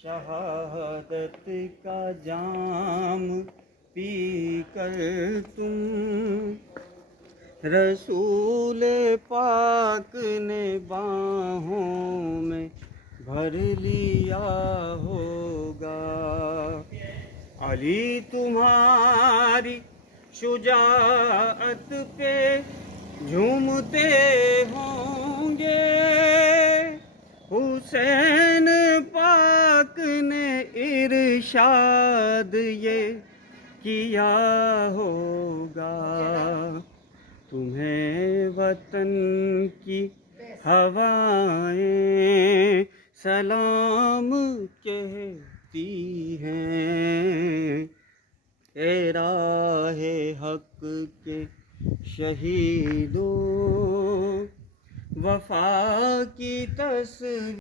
शहादत का जाम पी कर तुम रसूल पाक ने बाहों में भर लिया होगा। अली तुम्हारी शुजाअत पे झूमते होंगे, हुसैन पाक ने इरशाद ये किया होगा। तुम्हें वतन की हवाएं सलाम कहती हैं। ए राहे हक के शहीदों, वफा की तस्वीर